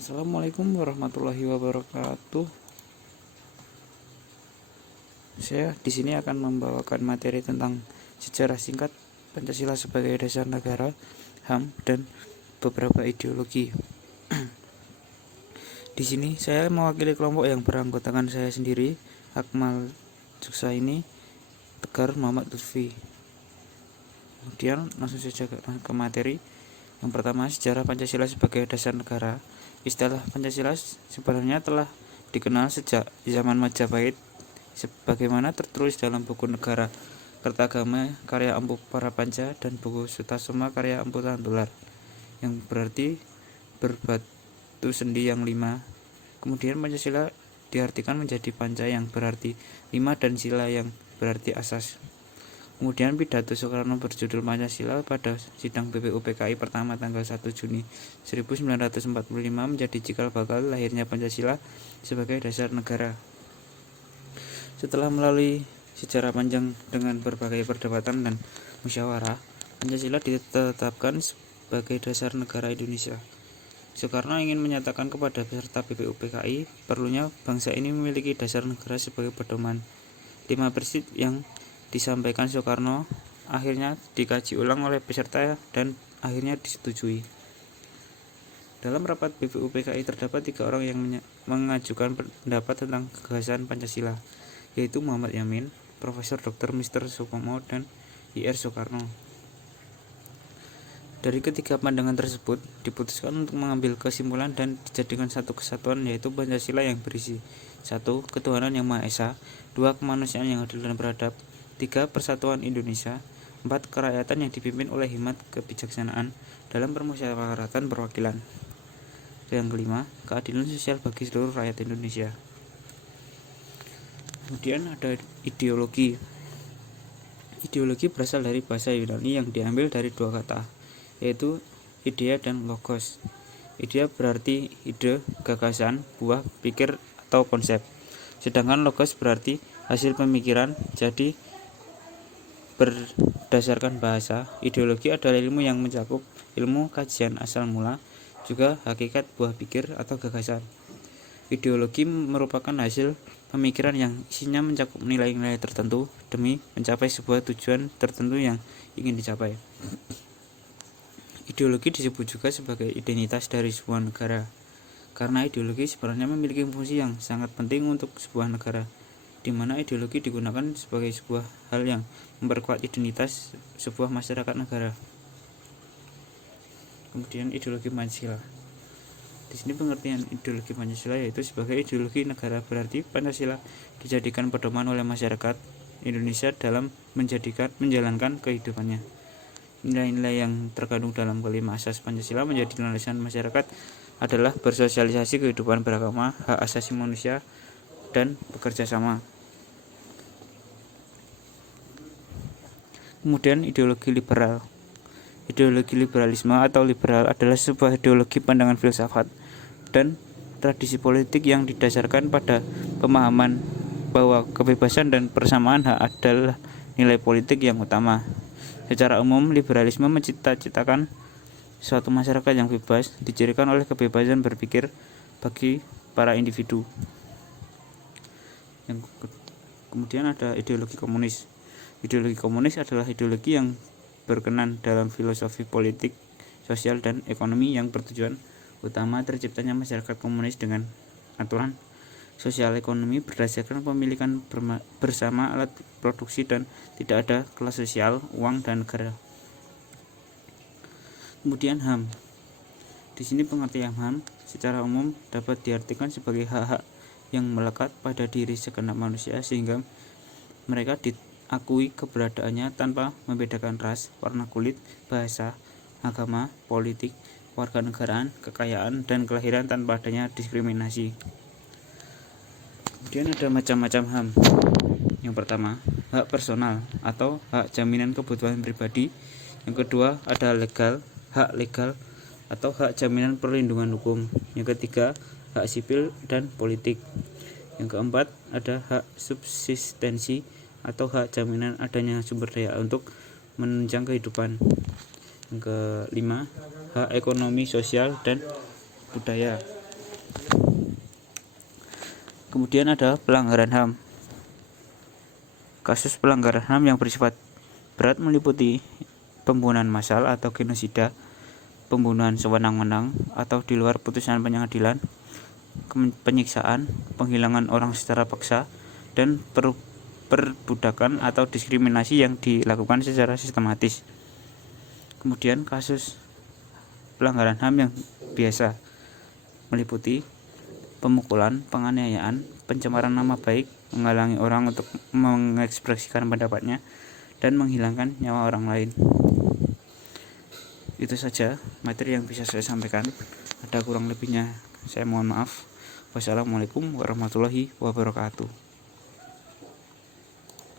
Assalamualaikum warahmatullahi wabarakatuh. Saya di sini akan membawakan materi tentang sejarah singkat Pancasila sebagai dasar negara, HAM, dan beberapa ideologi. Di sini saya mewakili kelompok yang beranggotakan saya sendiri, Akmal Suksaini, Tegar Muhammad Lutfi. Kemudian langsung saja ke materi. Yang pertama, sejarah Pancasila sebagai dasar negara. Istilah Pancasila sebenarnya telah dikenal sejak zaman Majapahit sebagaimana tertulis dalam buku Negara Kertagama karya Empu Parapanca dan buku Sutasoma karya Empu Tantular, yang berarti berbatu sendi yang 5. Kemudian Pancasila diartikan menjadi panca yang berarti 5 dan sila yang berarti asas. Kemudian pidato Soekarno berjudul Pancasila pada sidang BPUPKI pertama tanggal 1 Juni 1945 menjadi cikal bakal lahirnya Pancasila sebagai dasar negara. Setelah melalui sejarah panjang dengan berbagai perdebatan dan musyawarah, Pancasila ditetapkan sebagai dasar negara Indonesia. Soekarno ingin menyatakan kepada peserta BPUPKI perlunya bangsa ini memiliki dasar negara sebagai pedoman. 5 prinsip yang disampaikan Soekarno akhirnya dikaji ulang oleh peserta dan akhirnya disetujui. Dalam rapat BPUPKI terdapat 3 orang yang mengajukan pendapat tentang gagasan Pancasila, yaitu Muhammad Yamin, Profesor Dr. Mr. Supomo, dan Ir Soekarno. Dari ketiga pandangan tersebut diputuskan untuk mengambil kesimpulan dan dijadikan satu kesatuan, yaitu Pancasila yang berisi 1. Ketuhanan yang Maha Esa, 2. Kemanusiaan yang adil dan beradab, 3. Persatuan Indonesia, 4. Kerakyatan yang dipimpin oleh hikmat kebijaksanaan dalam permusyawaratan perwakilan, dan yang kelima, keadilan sosial bagi seluruh rakyat Indonesia. Kemudian ada ideologi. Ideologi berasal dari bahasa Yunani yang diambil dari 2 kata, yaitu idea dan logos. Idea berarti ide, gagasan, buah pikir atau konsep. Sedangkan logos berarti hasil pemikiran. Jadi berdasarkan bahasa, ideologi adalah ilmu yang mencakup ilmu kajian asal mula, juga hakikat buah pikir atau gagasan. Ideologi merupakan hasil pemikiran yang isinya mencakup nilai-nilai tertentu demi mencapai sebuah tujuan tertentu yang ingin dicapai. Ideologi disebut juga sebagai identitas dari sebuah negara, karena ideologi sebenarnya memiliki fungsi yang sangat penting untuk sebuah negara, di mana ideologi digunakan sebagai sebuah hal yang memperkuat identitas sebuah masyarakat negara. Kemudian ideologi Pancasila. Di sini pengertian ideologi Pancasila yaitu sebagai ideologi negara, berarti Pancasila dijadikan pedoman oleh masyarakat Indonesia dalam menjalankan kehidupannya. Nilai-nilai yang terkandung dalam kelima asas Pancasila menjadi landasan masyarakat adalah bersosialisasi, kehidupan beragama, hak asasi manusia, dan bekerja sama. Kemudian ideologi liberal. Ideologi liberalisme atau liberal adalah sebuah ideologi pandangan filsafat dan tradisi politik yang didasarkan pada pemahaman bahwa kebebasan dan persamaan hak adalah nilai politik yang utama. Secara umum, liberalisme mencita-citakan suatu masyarakat yang bebas, dicirikan oleh kebebasan berpikir bagi para individu. Kemudian ada ideologi komunis. Ideologi komunis adalah ideologi yang berkenan dalam filosofi politik, sosial, dan ekonomi yang bertujuan utama terciptanya masyarakat komunis dengan aturan sosial ekonomi berdasarkan pemilikan bersama alat produksi dan tidak ada kelas sosial, uang, dan negara. Kemudian HAM. Di sini pengertian HAM secara umum dapat diartikan sebagai hak-hak yang melekat pada diri segenap manusia sehingga mereka diakui keberadaannya tanpa membedakan ras, warna kulit, bahasa, agama, politik, kewarganegaraan, kekayaan, dan kelahiran tanpa adanya diskriminasi. Kemudian ada macam-macam HAM. Yang pertama, hak personal atau hak jaminan kebutuhan pribadi. Yang kedua, ada hak legal atau hak jaminan perlindungan hukum. Yang ketiga, hak sipil dan politik. Yang keempat, ada hak subsistensi atau hak jaminan adanya sumber daya untuk menunjang kehidupan. Yang kelima, hak ekonomi, sosial, dan budaya. Kemudian ada pelanggaran HAM. Kasus pelanggaran HAM yang bersifat berat meliputi pembunuhan massal atau genosida, pembunuhan sewenang-wenang atau di luar putusan pengadilan, penyiksaan, penghilangan orang secara paksa, dan perbudakan atau diskriminasi yang dilakukan secara sistematis. Kemudian kasus pelanggaran HAM yang biasa meliputi pemukulan, penganiayaan, pencemaran nama baik, menghalangi orang untuk mengekspresikan pendapatnya, dan menghilangkan nyawa orang lain. Itu saja materi yang bisa saya sampaikan. Ada kurang lebihnya saya mohon maaf. Wassalamualaikum warahmatullahi wabarakatuh.